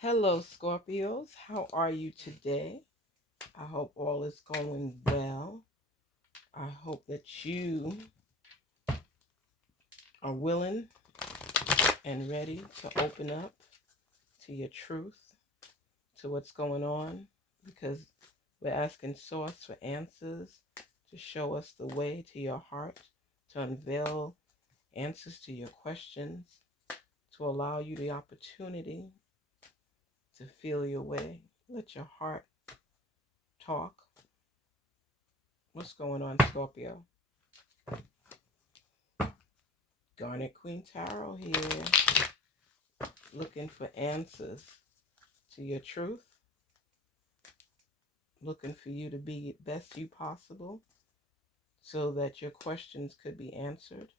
Hello, Scorpios. How are you today? I hope all is going well. I hope that you are willing and ready to open up to your truth, to what's going on, because we're asking Source for answers to show us the way to your heart, to unveil answers to your questions, to allow you the opportunity to feel your way. Let your heart talk. What's going on, Scorpio? Garnetqueentarot here, looking for answers to your truth, looking for you to be best you possible so that your questions could be answered.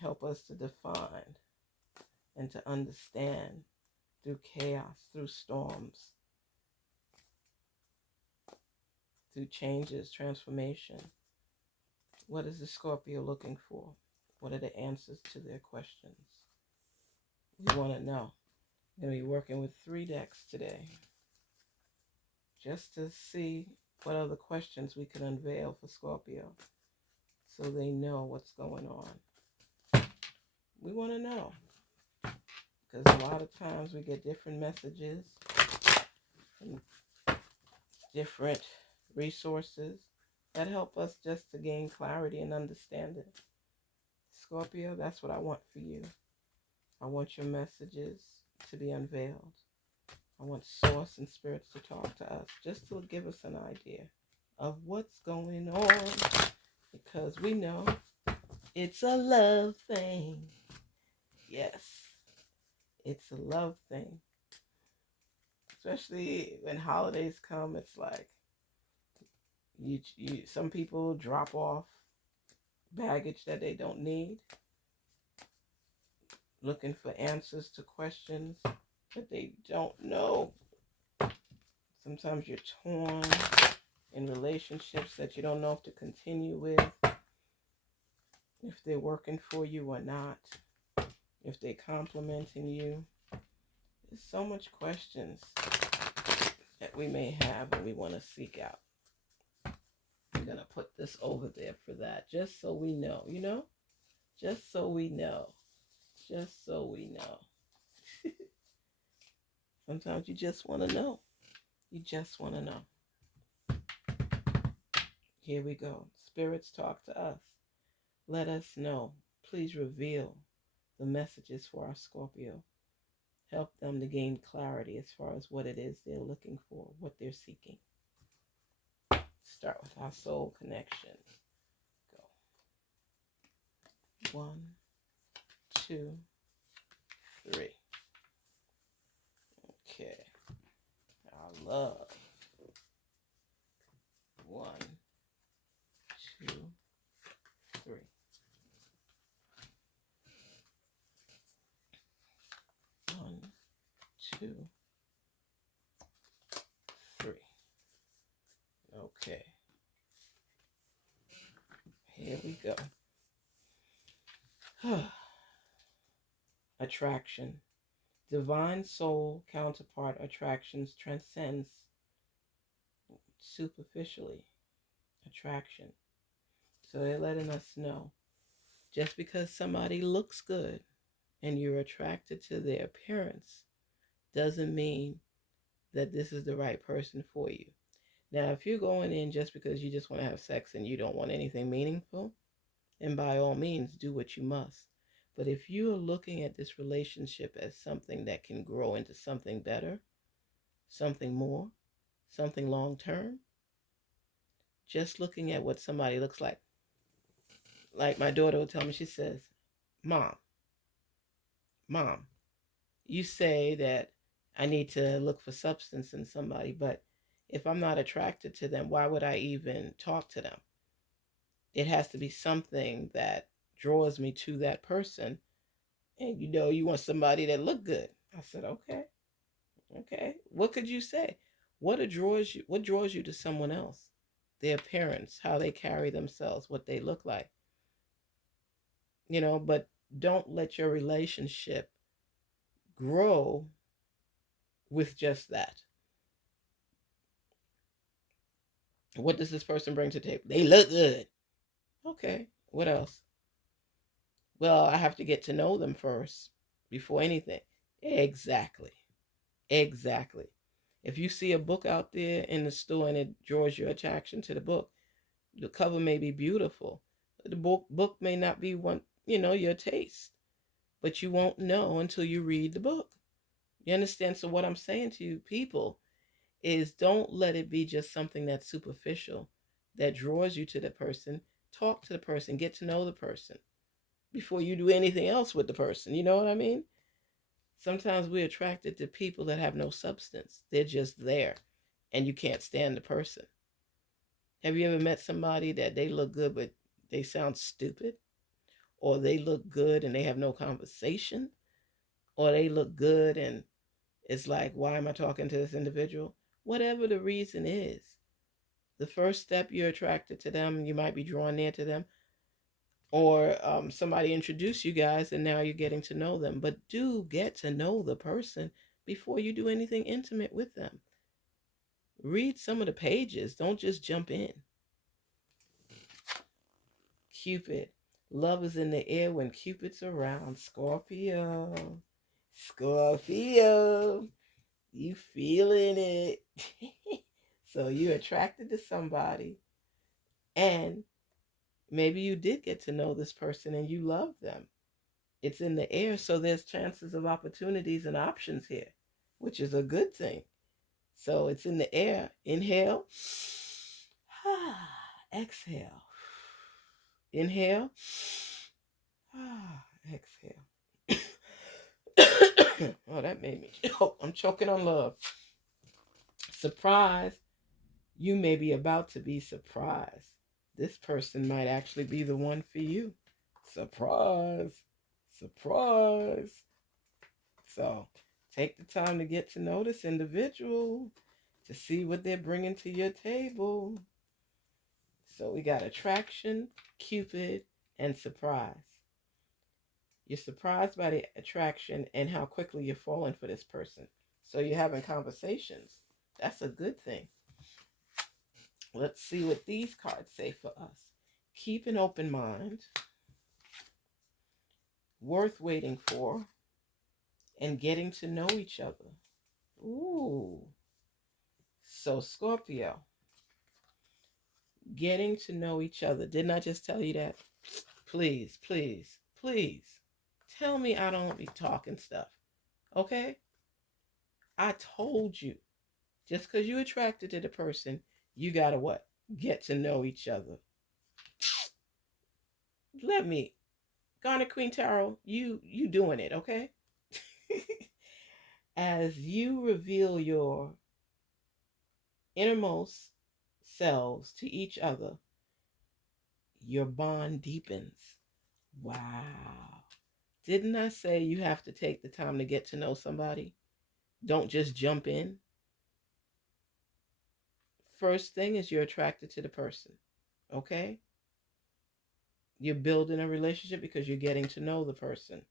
Help us to define and to understand through chaos, through storms, through changes, transformation. What is the Scorpio looking for? What are the answers to their questions? We want to know. I'm going to be working with 3 decks today, just to see what other questions we can unveil for Scorpio so they know what's going on. We want to know, because a lot of times we get different messages from different resources that help us just to gain clarity and understanding. Scorpio, that's what I want for you. I want your messages to be unveiled. I want Source and spirits to talk to us, just to give us an idea of what's going on, because we know it's a love thing. Yes, it's a love thing. Especially when holidays come, it's like you some people drop off baggage that they don't need, looking for answers to questions that they don't know. Sometimes you're torn in relationships that you don't know if to continue with, if they're working for you or not, if they're complimenting you. There's so much questions that we may have and we want to seek out. I'm going to put this over there for that, just so we know, just so we know, just so we know. Sometimes you just want to know. You just want to know. Here we go. Spirits, talk to us. Let us know. Please reveal the messages for our Scorpio. Help them to gain clarity as far as what it is they're looking for, what they're seeking. Start with our soul connection. Go. 1, 2, 3. Okay. Our love. 1, 2, 3. 1, 2, 3. Okay. Here we go. Attraction. Divine soul counterpart attractions transcends superficially attraction. So they're letting us know, just because somebody looks good and you're attracted to their appearance doesn't mean that this is the right person for you. Now, if you're going in just because you just want to have sex and you don't want anything meaningful, then by all means do what you must. But if you are looking at this relationship as something that can grow into something better, something more, something long term, just looking at what somebody looks like my daughter will tell me, she says, Mom, you say that I need to look for substance in somebody, but if I'm not attracted to them, why would I even talk to them? It has to be something that draws me to that person. And you want somebody that look good. I said, okay. What could you say? What draws you to someone else? Their appearance, how they carry themselves, what they look like. But don't let your relationship grow with just that. What does this person bring to the table? They look good. Okay. What else? Well, I have to get to know them first before anything. Exactly. Exactly. If you see a book out there in the store and it draws your attraction to the book, the cover may be beautiful. The book may not be one, your taste, but you won't know until you read the book. You understand? So what I'm saying to you people is don't let it be just something that's superficial that draws you to the person. Talk to the person, get to know the person before you do anything else with the person. You know what I mean? Sometimes we're attracted to people that have no substance. They're just there and you can't stand the person. Have you ever met somebody that they look good but they sound stupid? Or they look good and they have no conversation? Or they look good and it's like, why am I talking to this individual? Whatever the reason is, the first step, you're attracted to them, you might be drawn near to them, or somebody introduced you guys and now you're getting to know them. But do get to know the person before you do anything intimate with them. Read some of the pages, don't just jump in. Cupid. Love is in the air when Cupid's around. Scorpio. Scorpio. You feeling it. So you're attracted to somebody and maybe you did get to know this person and you love them. It's in the air, so there's chances of opportunities and options here, which is a good thing. So it's in the air. Inhale. Exhale. Inhale. Exhale. Oh, that made me choke. I'm choking on love. Surprise. You may be about to be surprised. This person might actually be the one for you. Surprise. Surprise. So take the time to get to know this individual, to see what they're bringing to your table. So we got attraction, Cupid, and surprise. You're surprised by the attraction and how quickly you're falling for this person. So you're having conversations. That's a good thing. Let's see what these cards say for us. Keep an open mind. Worth waiting for. And getting to know each other. Ooh. So Scorpio. Getting to know each other. Didn't I just tell you that? Please, please, please. Tell me I don't be talking stuff. Okay? I told you. Just because you're attracted to the person, you gotta what? Get to know each other. Let me. Garnetqueentarot, you doing it, okay? As you reveal your innermost selves to each other, your bond deepens. Wow. Didn't I say you have to take the time to get to know somebody? Don't just jump in. First thing is you're attracted to the person, okay? You're building a relationship because you're getting to know the person.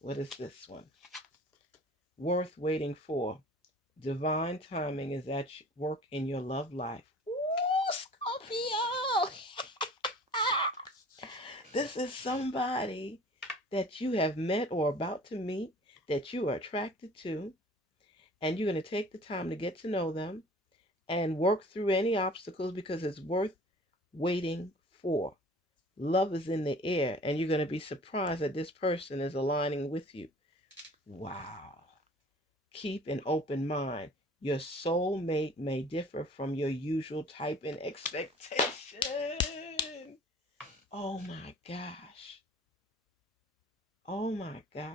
What is this one? Worth waiting for. Divine timing is at work in your love life. Ooh, Scorpio! This is somebody that you have met or about to meet, that you are attracted to, and you're going to take the time to get to know them and work through any obstacles because it's worth waiting for. Love is in the air, and you're going to be surprised that this person is aligning with you. Wow. Keep an open mind. Your soulmate may differ from your usual type and expectation. Oh my gosh. Oh my gosh.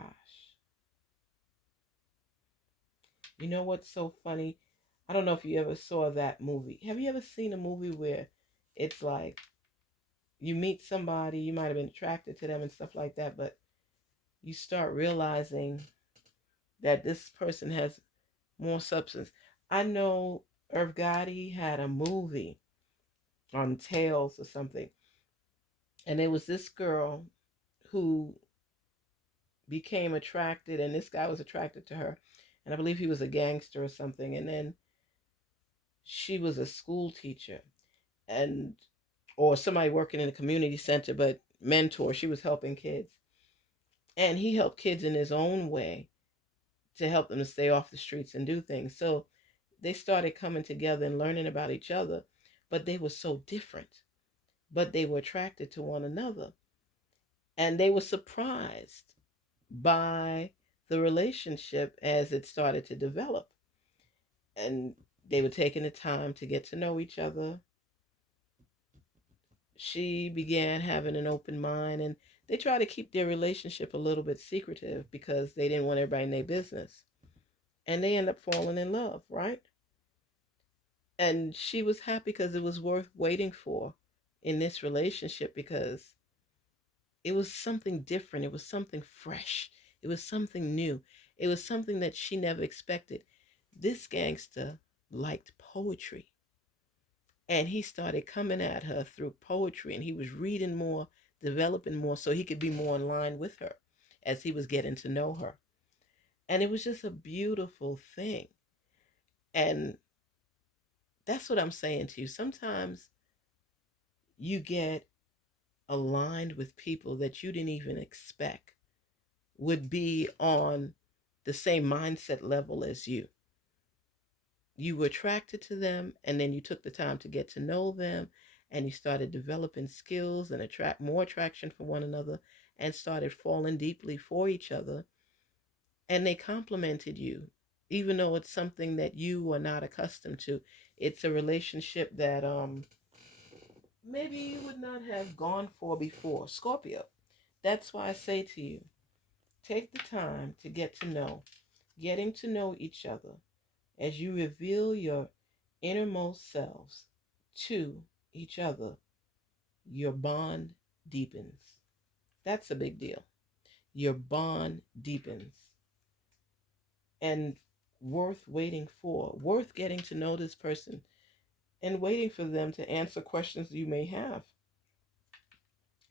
You know what's so funny? I don't know if you ever saw that movie. Have you ever seen a movie where it's like you meet somebody, you might have been attracted to them and stuff like that, but you start realizing that this person has more substance. I know Irv Gotti had a movie on Tales or something, and it was this girl who became attracted, and this guy was attracted to her, and I believe he was a gangster or something. And then she was a school teacher, and or somebody working in a community center, but mentor. She was helping kids, and he helped kids in his own way to help them to stay off the streets and do things. So they started coming together and learning about each other, but they were so different, but they were attracted to one another, and they were surprised by the relationship as it started to develop. And they were taking the time to get to know each other. She began having an open mind, and they tried to keep their relationship a little bit secretive because they didn't want everybody in their business. And they end up falling in love, right? And she was happy because it was worth waiting for in this relationship, because it was something different. It was something fresh. It was something new. It was something that she never expected. This gangster liked poetry, and he started coming at her through poetry, and he was reading more, developing more so he could be more in line with her as he was getting to know her. And it was just a beautiful thing. And that's what I'm saying to you. Sometimes you get aligned with people that you didn't even expect would be on the same mindset level as you. You were attracted to them, and then you took the time to get to know them, and you started developing skills and attract more attraction for one another, and started falling deeply for each other. And they complimented you, even though it's something that you were not accustomed to. It's a relationship that maybe you would not have gone for before. Scorpio. That's why I say to you, take the time to get to know, getting to know each other. As you reveal your innermost selves to each other, your bond deepens. That's a big deal. Your bond deepens. And worth waiting for, worth getting to know this person and waiting for them to answer questions you may have.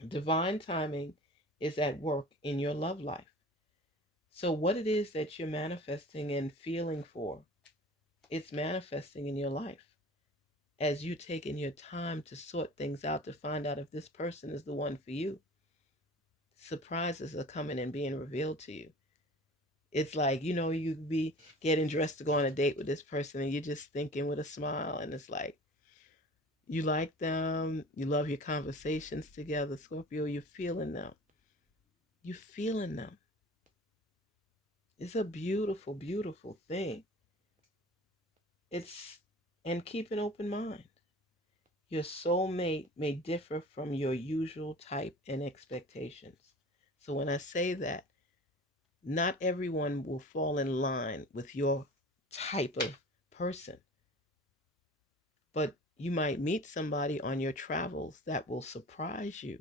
Divine timing is at work in your love life. So, what it is that you're manifesting and feeling for, it's manifesting in your life as you taking your time to sort things out to find out if this person is the one for you. Surprises are coming and being revealed to you. It's like, you be getting dressed to go on a date with this person, and you're just thinking with a smile, and it's like, you like them, you love your conversations together. Scorpio, you're feeling them. You're feeling them. It's a beautiful, beautiful thing. And keep an open mind. Your soulmate may differ from your usual type and expectations. So when I say that, not everyone will fall in line with your type of person, but you might meet somebody on your travels that will surprise you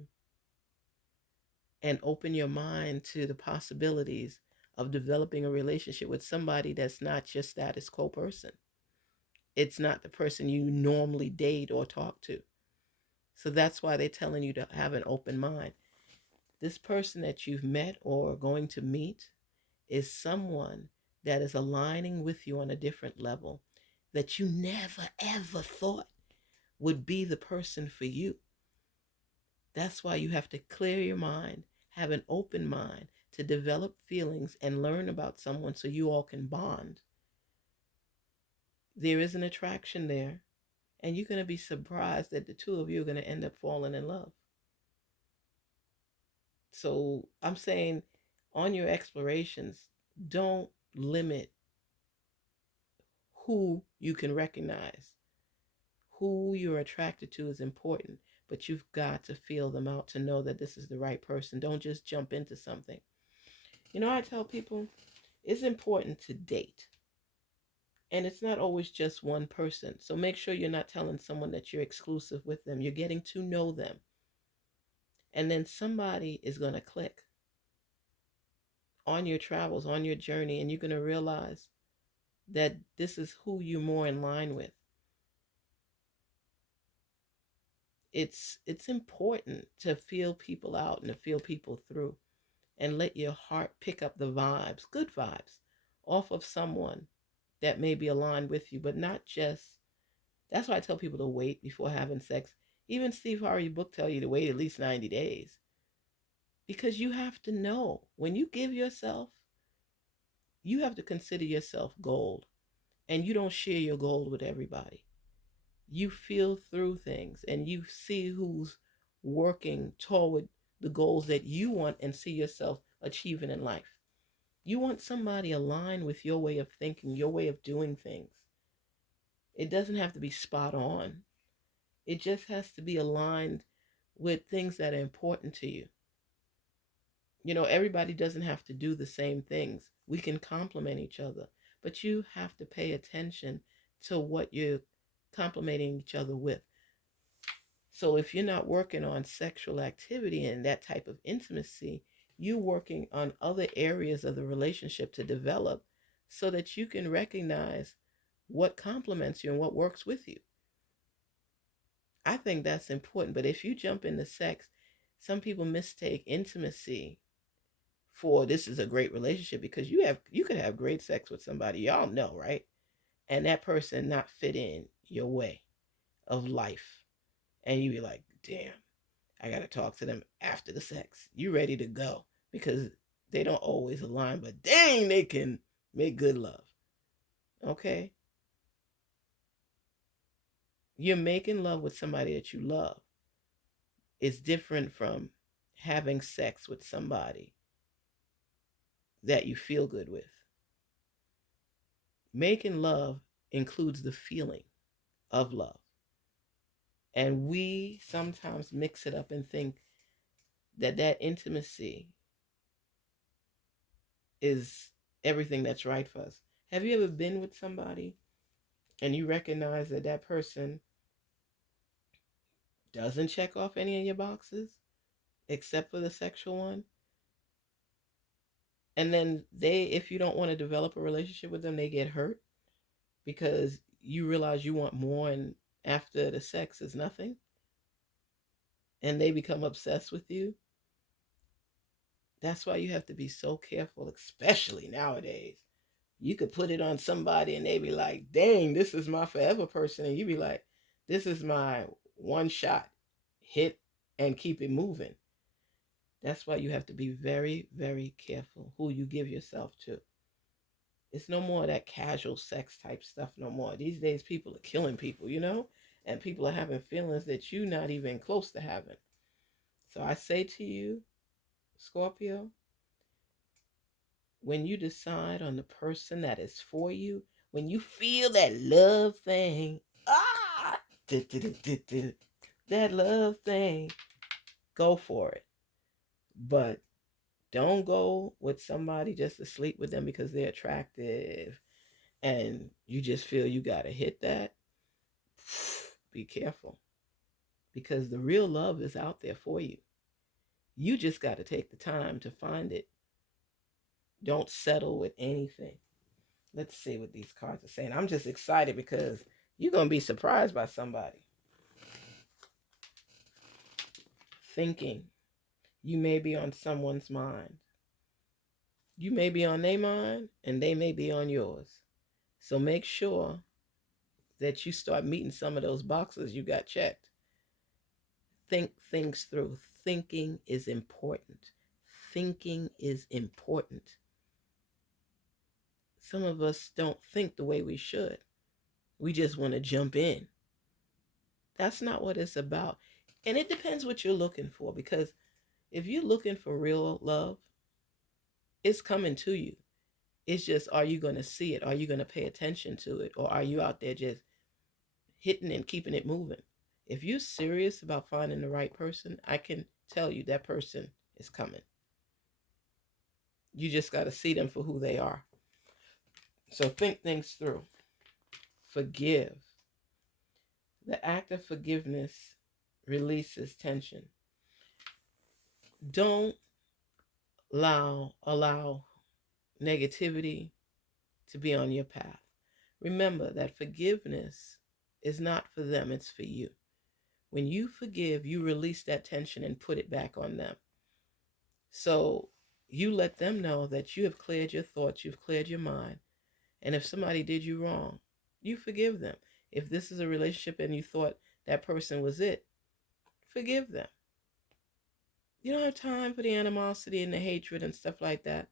and open your mind to the possibilities of developing a relationship with somebody that's not your status quo person. It's not the person you normally date or talk to. So that's why they're telling you to have an open mind. This person that you've met or are going to meet is someone that is aligning with you on a different level that you never ever thought would be the person for you. That's why you have to clear your mind, have an open mind to develop feelings and learn about someone so you all can bond. There is an attraction there, and you're going to be surprised that the two of you are going to end up falling in love. So I'm saying, on your explorations, don't limit who you can recognize. Who you're attracted to is important, but you've got to feel them out to know that this is the right person. Don't just jump into something. I tell people it's important to date. And it's not always just one person. So make sure you're not telling someone that you're exclusive with them. You're getting to know them. And then somebody is going to click on your travels, on your journey, and you're going to realize that this is who you're more in line with. It's important to feel people out and to feel people through and let your heart pick up the vibes, good vibes, off of someone that may be aligned with you, but not just. That's why I tell people to wait before having sex. Even Steve Harvey's book tell you to wait at least 90 days. Because you have to know when you give yourself, you have to consider yourself gold. And you don't share your gold with everybody. You feel through things and you see who's working toward the goals that you want and see yourself achieving in life. You want somebody aligned with your way of thinking, your way of doing things. It doesn't have to be spot on. It just has to be aligned with things that are important to you. You know, everybody doesn't have to do the same things. We can complement each other, but you have to pay attention to what you're complementing each other with. So if you're not working on sexual activity and that type of intimacy, you're working on other areas of the relationship to develop so that you can recognize what complements you and what works with you. I think that's important. But if you jump into sex, some people mistake intimacy for this is a great relationship, because you could have great sex with somebody, y'all know, right? And that person not fit in your way of life. And you be like, damn, I got to talk to them after the sex. You ready to go because they don't always align, but dang, they can make good love. Okay? You're making love with somebody that you love. It's different from having sex with somebody that you feel good with. Making love includes the feeling of love. And we sometimes mix it up and think that intimacy is everything that's right for us. Have you ever been with somebody and you recognize that person doesn't check off any of your boxes except for the sexual one? And then if you don't want to develop a relationship with them, they get hurt because you realize you want more, and after the sex is nothing, and they become obsessed with you. That's why you have to be so careful, especially nowadays. You could put it on somebody and they be like, dang, this is my forever person. And you be like, this is my one shot, hit and keep it moving. That's why you have to be very, very careful who you give yourself to. It's no more that casual sex type stuff no more. These days people are killing people, and people are having feelings that you're not even close to having. So I say to you, Scorpio, when you decide on the person that is for you, when you feel that love thing, that love thing, go for it. But don't go with somebody just to sleep with them because they're attractive and you just feel you got to hit that. Be careful, because the real love is out there for you. You just got to take the time to find it. Don't settle with anything. Let's see what these cards are saying. I'm just excited because you're going to be surprised by somebody. Thinking. You may be on someone's mind. You may be on their mind and they may be on yours. So make sure that you start meeting some of those boxes you got checked. Think things through. Thinking is important. Thinking is important. Some of us don't think the way we should. We just want to jump in. That's not what it's about. And it depends what you're looking for, because if you're looking for real love, it's coming to you. It's just, are you going to see it? Are you going to pay attention to it? Or are you out there just hitting and keeping it moving? If you're serious about finding the right person, I can tell you that person is coming. You just got to see them for who they are. So think things through. Forgive. The act of forgiveness releases tension. Don't allow negativity to be on your path. Remember that forgiveness is not for them, it's for you. When you forgive, you release that tension and put it back on them. So you let them know that you have cleared your thoughts, you've cleared your mind. And if somebody did you wrong, you forgive them. If this is a relationship and you thought that person was it, forgive them. You don't have time for the animosity and the hatred and stuff like that.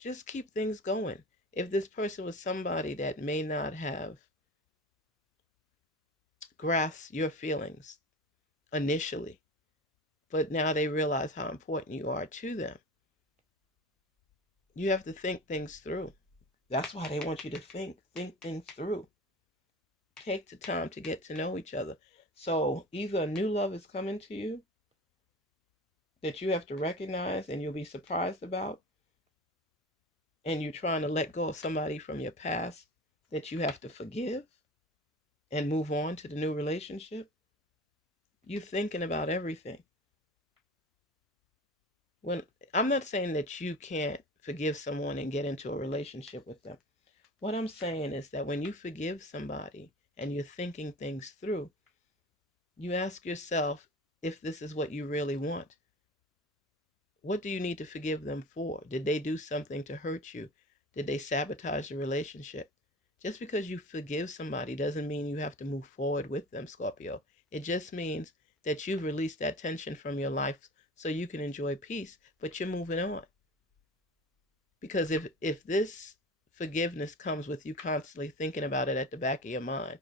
Just keep things going. If this person was somebody that may not have grasped your feelings initially, but now they realize how important you are to them, you have to think things through. That's why they want you to think things through. Take the time to get to know each other. So either a new love is coming to you that you have to recognize and you'll be surprised about, and you're trying to let go of somebody from your past that you have to forgive and move on to the new relationship. You thinking about everything. When I'm not saying that you can't forgive someone and get into a relationship with them. What I'm saying is that when you forgive somebody and you're thinking things through, you ask yourself if this is what you really want. What do you need to forgive them for? Did they do something to hurt you? Did they sabotage the relationship? Just because you forgive somebody doesn't mean you have to move forward with them, Scorpio. It just means that you've released that tension from your life so you can enjoy peace, but you're moving on. Because if this forgiveness comes with you constantly thinking about it at the back of your mind,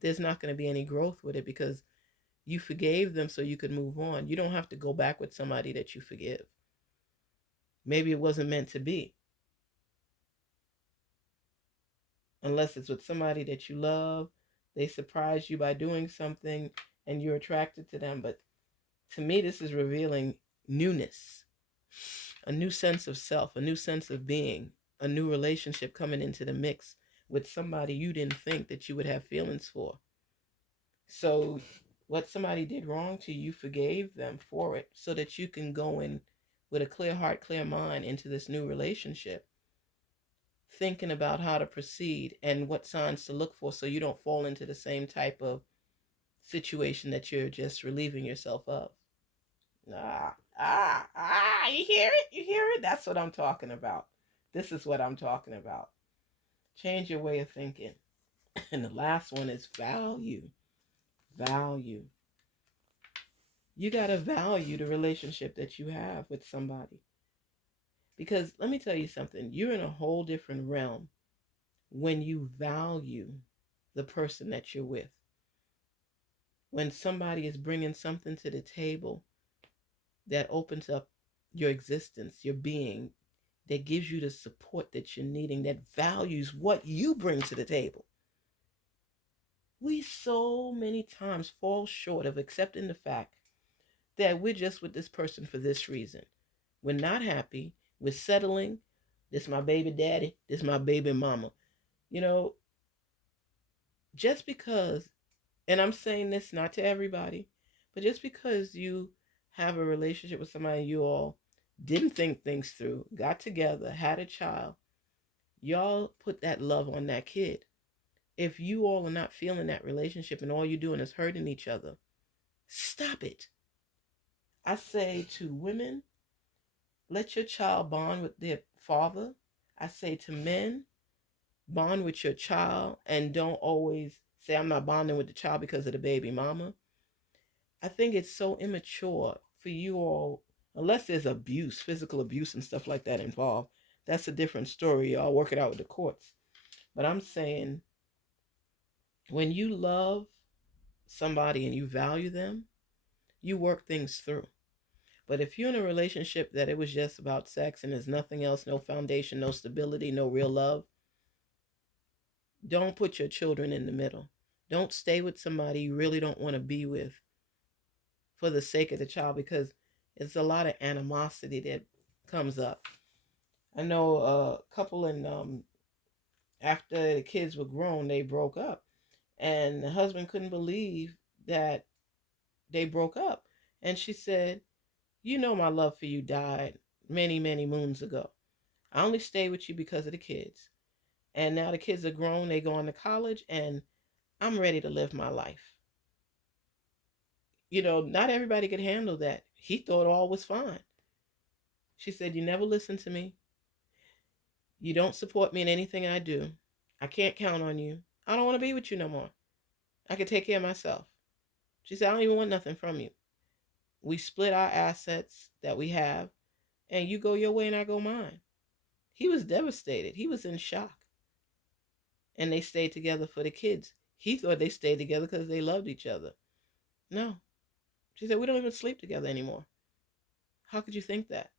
there's not going to be any growth with it, because you forgave them so you could move on. You don't have to go back with somebody that you forgive. Maybe it wasn't meant to be. Unless it's with somebody that you love, they surprise you by doing something and you're attracted to them. But to me, this is revealing newness, a new sense of self, a new sense of being, a new relationship coming into the mix with somebody you didn't think that you would have feelings for. So what somebody did wrong to you, forgave them for it so that you can go in with a clear heart, clear mind into this new relationship, thinking about how to proceed and what signs to look for so you don't fall into the same type of situation that you're just relieving yourself of. You hear it? You hear it? That's what I'm talking about. This is what I'm talking about. Change your way of thinking. And the last one is value. Value. You got to value the relationship that you have with somebody. Because let me tell you something, you're in a whole different realm when you value the person that you're with. When somebody is bringing something to the table that opens up your existence, your being, that gives you the support that you're needing, that values what you bring to the table. We so many times fall short of accepting the fact that we're just with this person for this reason. We're not happy. We're settling. This my baby daddy. This my baby mama. You know, just because, and I'm saying this not to everybody, but just because you have a relationship with somebody, you all didn't think things through, got together, had a child, y'all put that love on that kid. If you all are not feeling that relationship and all you're doing is hurting each other, stop it. I say to women, let your child bond with their father. I say to men, bond with your child and don't always say, I'm not bonding with the child because of the baby mama. I think it's so immature for you all, unless there's abuse, physical abuse and stuff like that involved. That's a different story. Y'all work it out with the courts. But I'm saying, when you love somebody and you value them, you work things through. But if you're in a relationship that it was just about sex and there's nothing else, no foundation, no stability, no real love, don't put your children in the middle. Don't stay with somebody you really don't want to be with for the sake of the child, because it's a lot of animosity that comes up. I know a couple in after the kids were grown, they broke up, and the husband couldn't believe that they broke up. And she said, "You know, my love for you died many, many moons ago. I only stayed with you because of the kids. And now the kids are grown, they going to college, and I'm ready to live my life." You know, not everybody could handle that. He thought all was fine. She said, you never listen to me. You don't support me in anything I do. I can't count on you. I don't want to be with you no more. I can take care of myself. She said, I don't even want nothing from you. We split our assets that we have, and you go your way and I go mine. He was devastated. He was in shock. And they stayed together for the kids. He thought they stayed together because they loved each other. No. She said, we don't even sleep together anymore. How could you think that?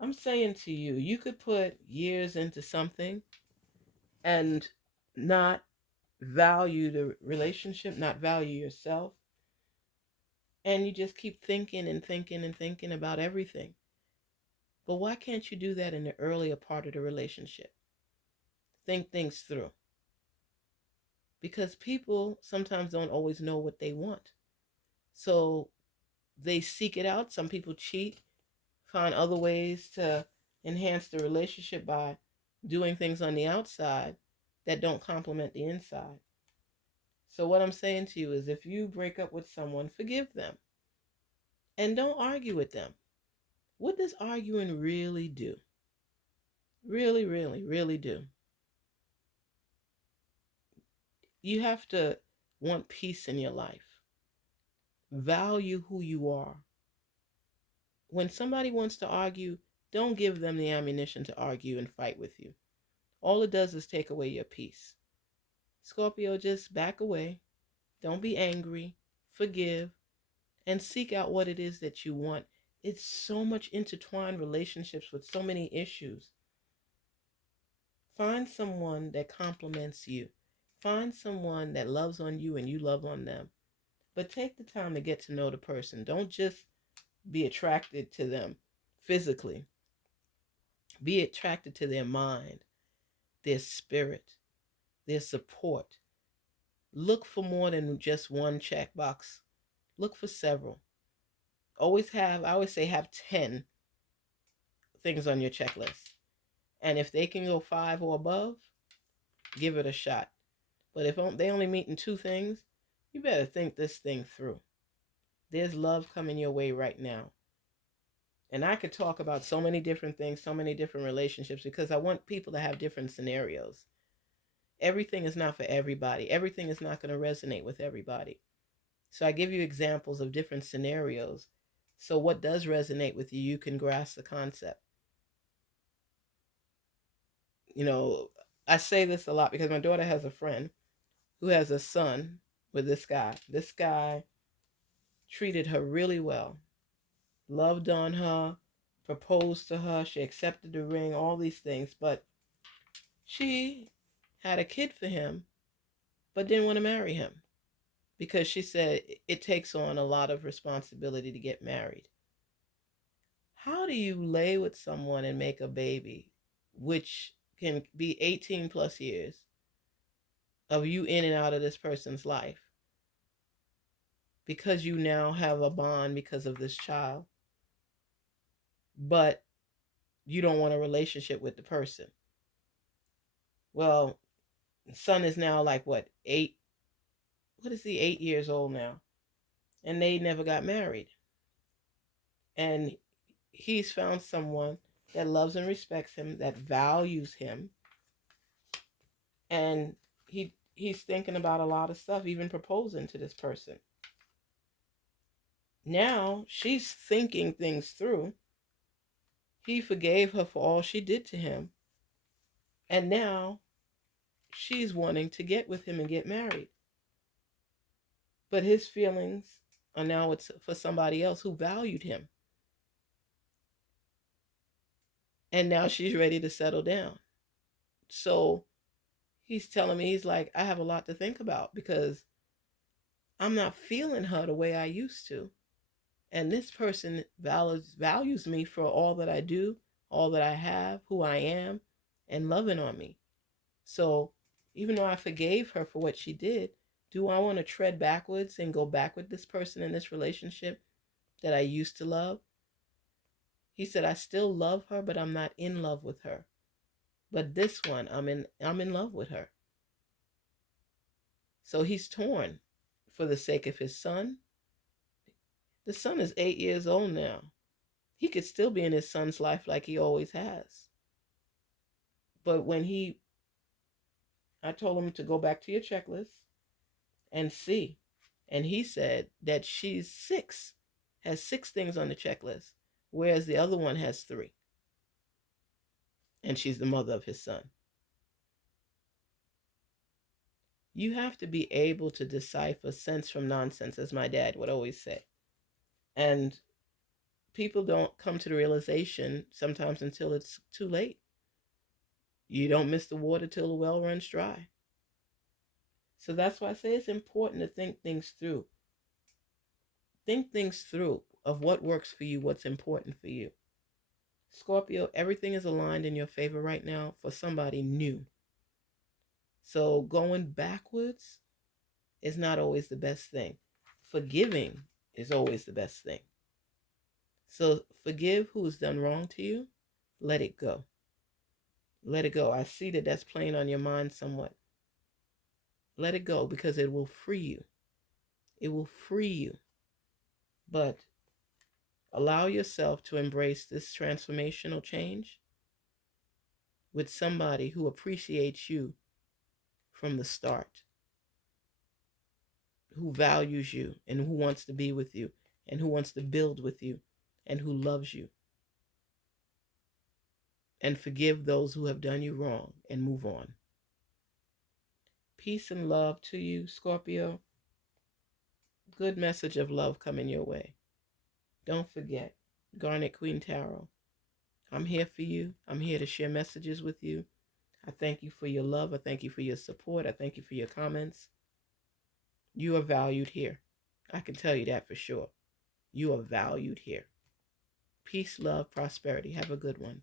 I'm saying to you, you could put years into something and not value the relationship, not value yourself. And you just keep thinking and thinking and thinking about everything. But why can't you do that in the earlier part of the relationship? Think things through. Because people sometimes don't always know what they want. So they seek it out. Some people cheat, find other ways to enhance the relationship by doing things on the outside that don't complement the inside. So what I'm saying to you is, if you break up with someone, forgive them and don't argue with them. What does arguing really do? Really, really, really do? You have to want peace in your life. Value who you are. When somebody wants to argue, don't give them the ammunition to argue and fight with you. All it does is take away your peace. Scorpio, just back away. Don't be angry. Forgive. And seek out what it is that you want. It's so much intertwined relationships with so many issues. Find someone that compliments you. Find someone that loves on you and you love on them. But take the time to get to know the person. Don't just be attracted to them physically. Be attracted to their mind, their spirit, their support. Look for more than just one checkbox. Look for several. I always say have 10 things on your checklist. And if they can go 5 or above, give it a shot. But if they only meet in 2 things, you better think this thing through. There's love coming your way right now. And I could talk about so many different things, so many different relationships, because I want people to have different scenarios. Everything is not for everybody. Everything is not going to resonate with everybody. So I give you examples of different scenarios. So what does resonate with you, you can grasp the concept. You know, I say this a lot because my daughter has a friend who has a son with this guy. This guy treated her really well, loved on her, proposed to her, she accepted the ring, all these things, but she had a kid for him, but didn't want to marry him because she said it takes on a lot of responsibility to get married. How do you lay with someone and make a baby, which can be 18 plus years of you in and out of this person's life, because you now have a bond because of this child, but you don't want a relationship with the person? Well, son is now like what, 8? What is he, 8 years old now? And they never got married. And he's found someone that loves and respects him, that values him. And he's thinking about a lot of stuff, even proposing to this person. Now she's thinking things through. He forgave her for all she did to him. And now she's wanting to get with him and get married. But his feelings are now it's for somebody else who valued him. And now she's ready to settle down. So he's telling me, he's like, I have a lot to think about because I'm not feeling her the way I used to. And this person values me for all that I do, all that I have, who I am, and loving on me. So even though I forgave her for what she did, do I want to tread backwards and go back with this person in this relationship that I used to love? He said, I still love her, but I'm not in love with her. But this one, I'm in love with her. So he's torn for the sake of his son. The son is 8 years old now. He could still be in his son's life like he always has. But when I told him to go back to your checklist and see. And he said that has 6 things on the checklist, whereas the other one has 3. And she's the mother of his son. You have to be able to decipher sense from nonsense, as my dad would always say. And people don't come to the realization sometimes until it's too late. You don't miss the water till the well runs dry. So that's why I say it's important to think things through. Think things through of what works for you, what's important for you. Scorpio, everything is aligned in your favor right now for somebody new. So going backwards is not always the best thing. Forgiving is always the best thing. So forgive who's done wrong to you. Let it go. Let it go. I see that that's playing on your mind somewhat. Let it go because it will free you. It will free you. But allow yourself to embrace this transformational change with somebody who appreciates you from the start, who values you and who wants to be with you and who wants to build with you and who loves you. And forgive those who have done you wrong and move on. Peace and love to you, Scorpio. Good message of love coming your way. Don't forget, Garnetqueentarot. I'm here for you. I'm here to share messages with you. I thank you for your love. I thank you for your support. I thank you for your comments. You are valued here. I can tell you that for sure. You are valued here. Peace, love, prosperity. Have a good one.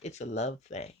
It's a love thing.